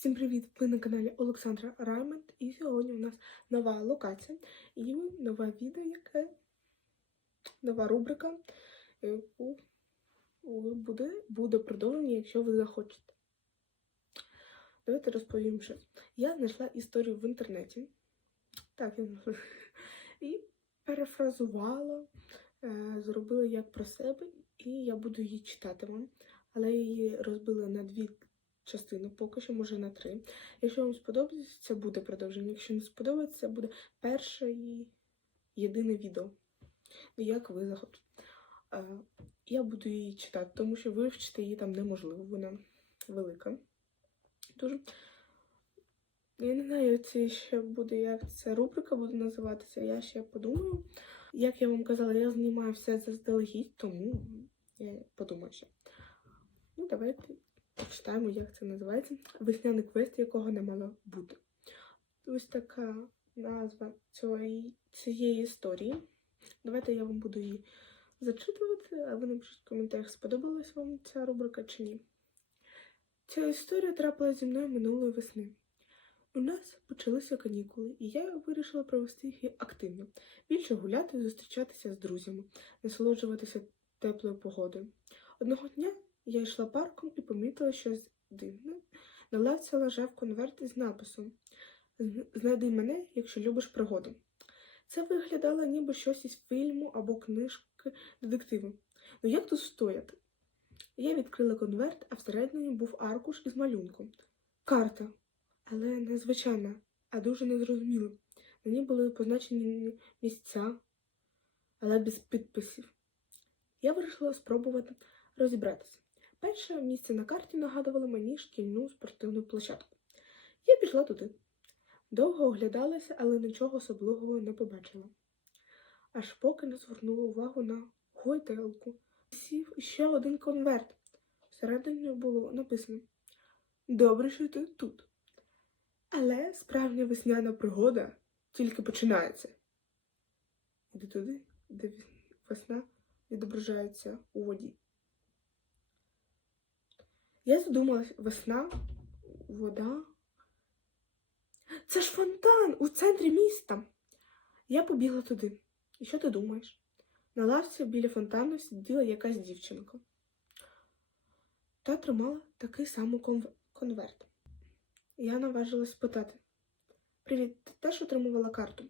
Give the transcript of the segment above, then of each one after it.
Всім привіт! Ви на каналі Олександра Раймонд і сьогодні у нас нова локація і нове відео, яке нова рубрика, яку буде, буде продовження, якщо ви захочете. Давайте розповім щось. Я знайшла історію в інтернеті. Так, я знайшла. І перефразувала, е, зробила як про себе, і я буду її читати вам. Але її розбили на дві частину, поки що, може на три. Якщо вам сподобається, це буде продовження. Якщо не сподобається, це буде перше і єдине відео. Ну, Як ви захочете. Я буду її читати, тому що вивчити її там неможливо, вона велика. Дуже. Я не знаю, це ще буде, як ця рубрика буде називатися, я ще подумаю. Як я вам казала, я знімаю все заздалегідь, тому я подумаю ще. Ну, давайте почитаємо, як це називається. Весняний квест, якого не мало бути. Ось така назва цієї, цієї історії. Давайте я вам буду її зачитувати, а ви напишіть в коментарях, сподобалась вам ця рубрика чи ні. Ця історія трапилася зі мною минулої весни. У нас почалися канікули, і я вирішила провести їх активно. Більше гуляти, зустрічатися з друзями, насолоджуватися теплою погодою. Одного дня я йшла парком і помітила щось дивне. На лавці лежав конверт із написом Знайди мене, якщо любиш пригоди. Це виглядало ніби щось із фільму або книжки детективу. Ну як тут стояти? Я відкрила конверт, а всередині був аркуш із малюнком. Карта, але не звичайна, а дуже незрозуміла. На ній були позначені місця, але без підписів. Я вирішила спробувати розібратися. Перше місце на карті нагадувало мені шкільну спортивну площадку. Я пішла туди. Довго оглядалася, але нічого особливого не побачила. Аж поки не звернула увагу на гойдалку. Сів ще один конверт. Всередині було написано Добре, що ти тут. Але справжня весняна пригода тільки починається. Іди туди, де весна відображається у воді. Я задумалась, весна, вода. Це ж фонтан у центрі міста. Я побігла туди. І що ти думаєш? На лавці біля фонтану сиділа якась дівчинка. Та тримала такий самий конверт. Я наважилась спитати: Привіт, ти теж отримувала карту?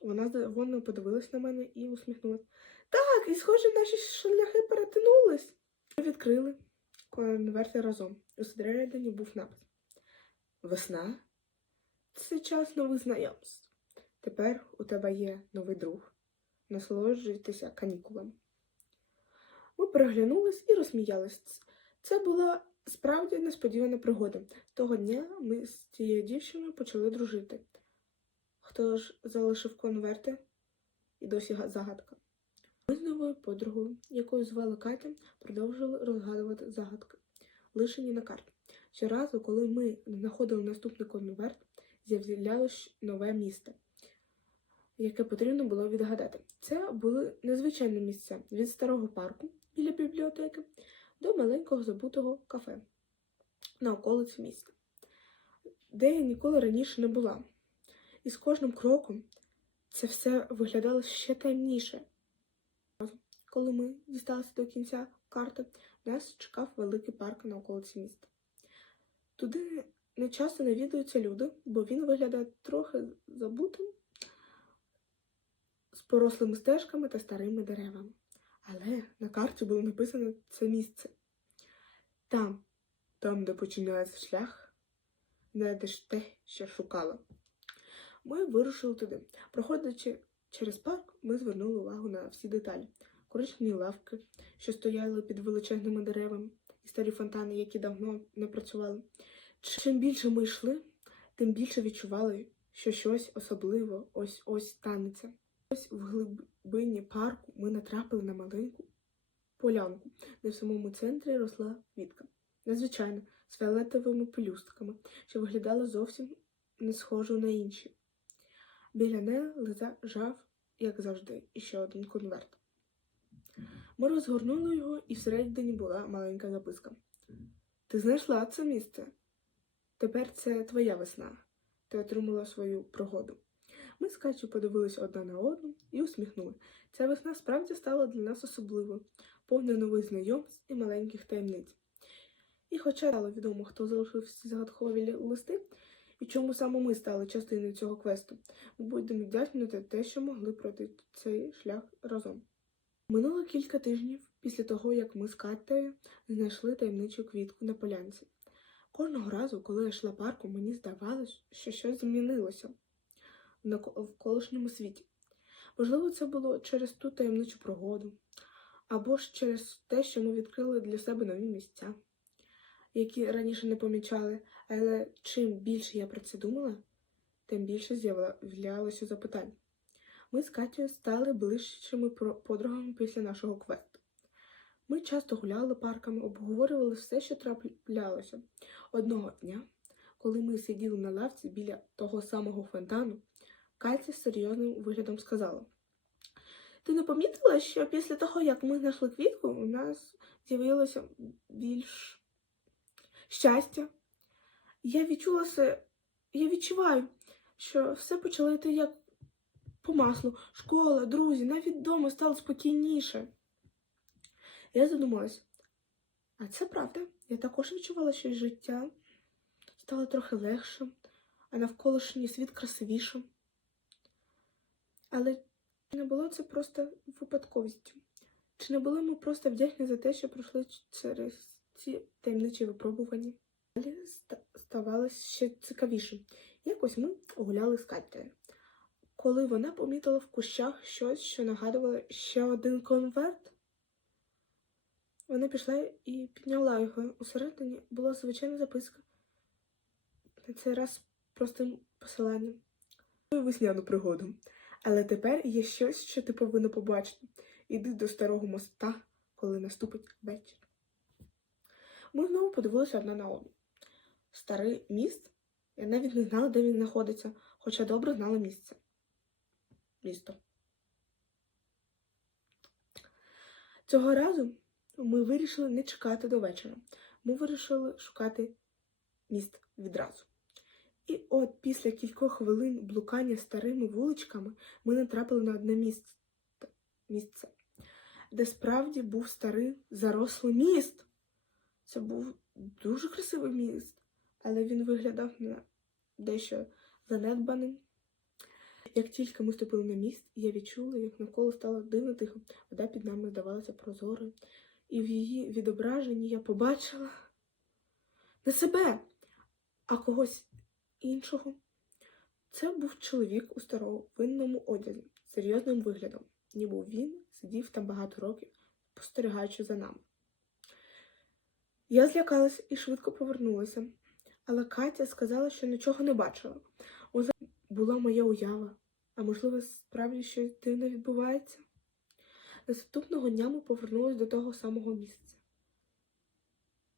Вона здивовано подивилась на мене і усміхнулась. Так, і схоже, наші шляхи перетинулись. Ми відкрили конверти разом. Усередині був напис. Весна. Це час нових знайомств. Тепер у тебе є новий друг. Насолоджуйтеся канікулами. Ми переглянулись і розсміялись. Це була справді несподівана пригода. Того дня ми з цією дівчиною почали дружити. Хто ж залишив конверти? І досі загадка. Ми з новою подругою, якою звали Катя, продовжували розгадувати загадки, лишені на карті. Щоразу, коли ми знаходили наступний конверт, з'являлось нове місце, яке потрібно було відгадати. Це були незвичайні місця від старого парку біля бібліотеки до маленького забутого кафе на околиці міста, де я ніколи раніше не була. І з кожним кроком це все виглядало ще таємніше. Коли ми дісталися до кінця карти, нас чекав великий парк на околиці міста. Туди не часто навідуються люди, бо він виглядає трохи забутим, з порослими стежками та старими деревами. Але на карті було написано це місце. Там, там, де починається шлях, знайдеш те, що шукала. Ми вирушили туди. Проходячи через парк, ми звернули увагу на всі деталі. Коричневі лавки, що стояли під величезними деревами, і старі фонтани, які давно не працювали. Чим більше ми йшли, тим більше відчували, що щось особливе ось ось станеться. Ось в глибині парку ми натрапили на маленьку полянку, де в самому центрі росла квітка. Незвичайно, з фіолетовими пелюстками, що виглядала зовсім не схожу на інші. Біля неї лежав, як завжди, іще один конверт. Ми розгорнули його, і всередині була маленька записка. Ти знайшла це місце? Тепер це твоя весна. Ти отримала свою пригоду. Ми з Катю подивилися одна на одну і усміхнули. Ця весна справді стала для нас особливою, повна нових знайомств і маленьких таємниць. І хоча стало відомо, хто залишив ці загадкові листи, і чому саме ми стали частиною цього квесту, ми будемо вдячні за те, що могли пройти цей шлях разом. Минуло кілька тижнів після того, як ми з Катею знайшли таємничу квітку на полянці. Кожного разу, коли я йшла парком, мені здавалось, що щось змінилося в навколишньому світі. Можливо, це було через ту таємничу пригоду, або ж через те, що ми відкрили для себе нові місця, які раніше не помічали, але чим більше я про це думала, тим більше з'являлося запитань. Ми з Катєю стали ближчими подругами після нашого квесту. Ми часто гуляли парками, обговорювали все, що траплялося. Одного дня, коли ми сиділи на лавці біля того самого фонтану, Катя з серйозним виглядом сказала: Ти не помітила, що після того, як ми знайшли квітку, у нас з'явилося більш щастя? Я відчула се, я відчуваю, що все почало йти як по маслу. Школа, друзі, навіть вдома стало спокійніше. Я задумалась, а це правда. Я також відчувала, що життя стало трохи легшим, а навколишній світ красивішим. Але чи не було це просто випадковістю? Чи не були ми просто вдячні за те, що пройшли через ці таємничі випробування? Далі ставалося ще цікавіше. Якось ми гуляли з Катєю. Коли вона помітила в кущах щось, що нагадувало ще один конверт, вона пішла і підняла його. Усередині була звичайна записка. На цей раз простим посиланням. Весняну пригоду. Але тепер є щось, що ти повинна побачити. Іди до старого моста, коли наступить вечір. Ми знову подивилися одна на одну. Старий міст? Я навіть не знала, де він знаходиться, хоча добре знала місце. Місто. Цього разу ми вирішили не чекати до вечора. Ми вирішили шукати міст відразу. І от після кількох хвилин блукання старими вуличками ми натрапили на одне місце, місце, де справді був старий зарослий міст. Це був дуже красивий міст, але він виглядав на дещо занедбаним. Як тільки ми ступили на міст, я відчула, як навколо стало дивно тихо, вода під нами здавалася прозорою, і в її відображенні я побачила не себе, а когось іншого. Це був чоловік у старовинному одязі, серйозним виглядом, ніби він сидів там багато років, спостерігаючи за нами. Я злякалась і швидко повернулася, але Катя сказала, що нічого не бачила. Була моя уява, а можливо, справді щось дивне відбувається. Наступного дня ми повернулись до того самого місця.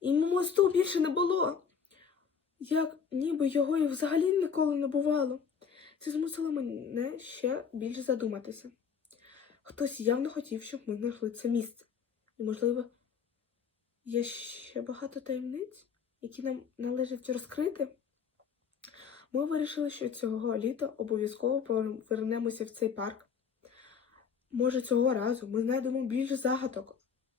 І мосту більше не було. Як ніби його і взагалі ніколи не бувало. Це змусило мене ще більше задуматися. Хтось явно хотів, щоб ми знайшли це місце. І, можливо, є ще багато таємниць, які нам належить розкрити. Ми вирішили, що цього літа обов'язково повернемося в цей парк. Може, цього разу ми знайдемо більше загадок,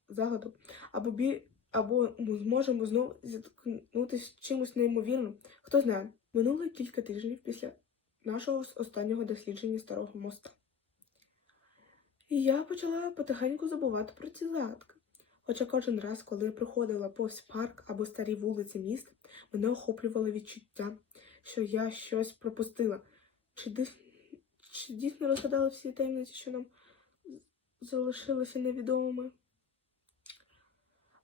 загадок або бі... або ми зможемо знову зіткнутися з чимось неймовірним. Хто знає, минуло кілька тижнів після нашого останнього дослідження старого моста. І я почала потихеньку забувати про ці загадки. Хоча кожен раз, коли я приходила повз парк або старі вулиці міста, мене охоплювало відчуття, що я щось пропустила. Чи, дис... Чи дійсно розгадали всі таємниці, що нам залишилися невідомими?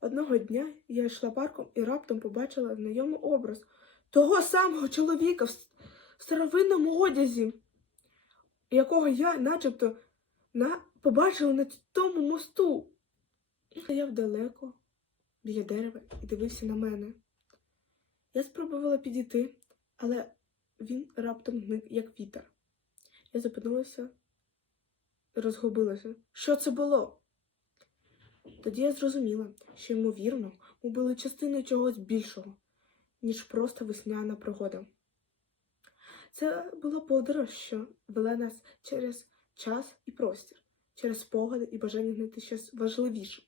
Одного дня я йшла парком і раптом побачила знайомий образ того самого чоловіка в старовинному одязі, якого я начебто на... побачила на тому мосту. Стояв далеко, біля дерева і дивився на мене. Я спробувала підійти, але він раптом зник, як вітер. Я зупинилася розгубилася. Що це було? Тоді я зрозуміла, що, ймовірно, ми були частиною чогось більшого. ніж просто весняна пригода. Це була подорож, що вела нас через час і простір, через спогади і бажання знайти щось важливіше.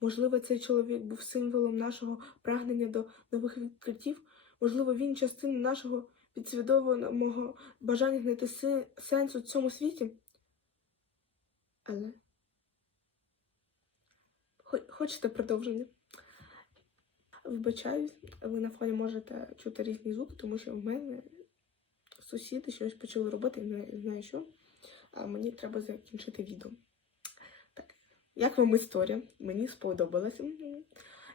Можливо, цей чоловік був символом нашого прагнення до нових відкриттів, можливо, він частина нашого підсвідомого бажання знайти сенс у цьому світі. Але хочете продовження? Вибачаюсь, ви на фоні можете чути різні звуки, тому що в мене сусіди щось почали робити, не знаю що. А мені треба закінчити відео. Так, як вам історія? Мені сподобалася.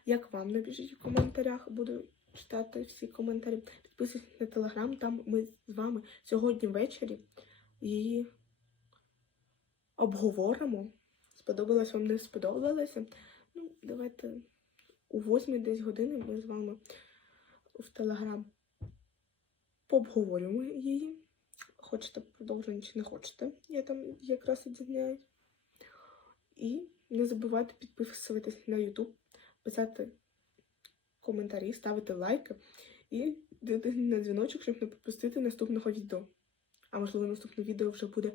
Як вам напишіть в коментарях, буду читати всі коментарі. Підписуйтесь на телеграм, там ми з вами сьогодні ввечері її обговоримо. Сподобалось вам, не сподобалося. Ну, давайте у восьмій десь години ми з вами в Телеграм пообговорюємо її. Хочете продовження чи не хочете. Я там якраз відзняюсь. І не забувайте підписуватись на YouTube, писати коментарі, ставити лайки і на дзвіночок, щоб не пропустити наступного відео. А можливо, наступне відео вже буде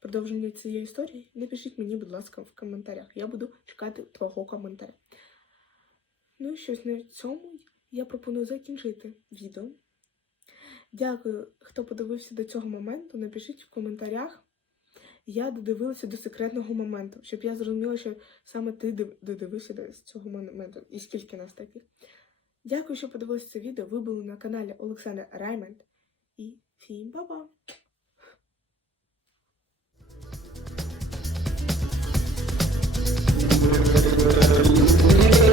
продовження цієї історії. Напишіть мені, будь ласка, в коментарях. Я буду чекати твого коментаря. Ну і щось на цьому я пропоную закінчити відео. Дякую, хто подивився до цього моменту. Напишіть в коментарях. Я додивилася до секретного моменту, щоб я зрозуміла, що саме ти додивився до цього моменту і скільки нас таких. Дякую, що подивилися це відео. Ви були на каналі Олександра Раймонд. І всім па-па! Thank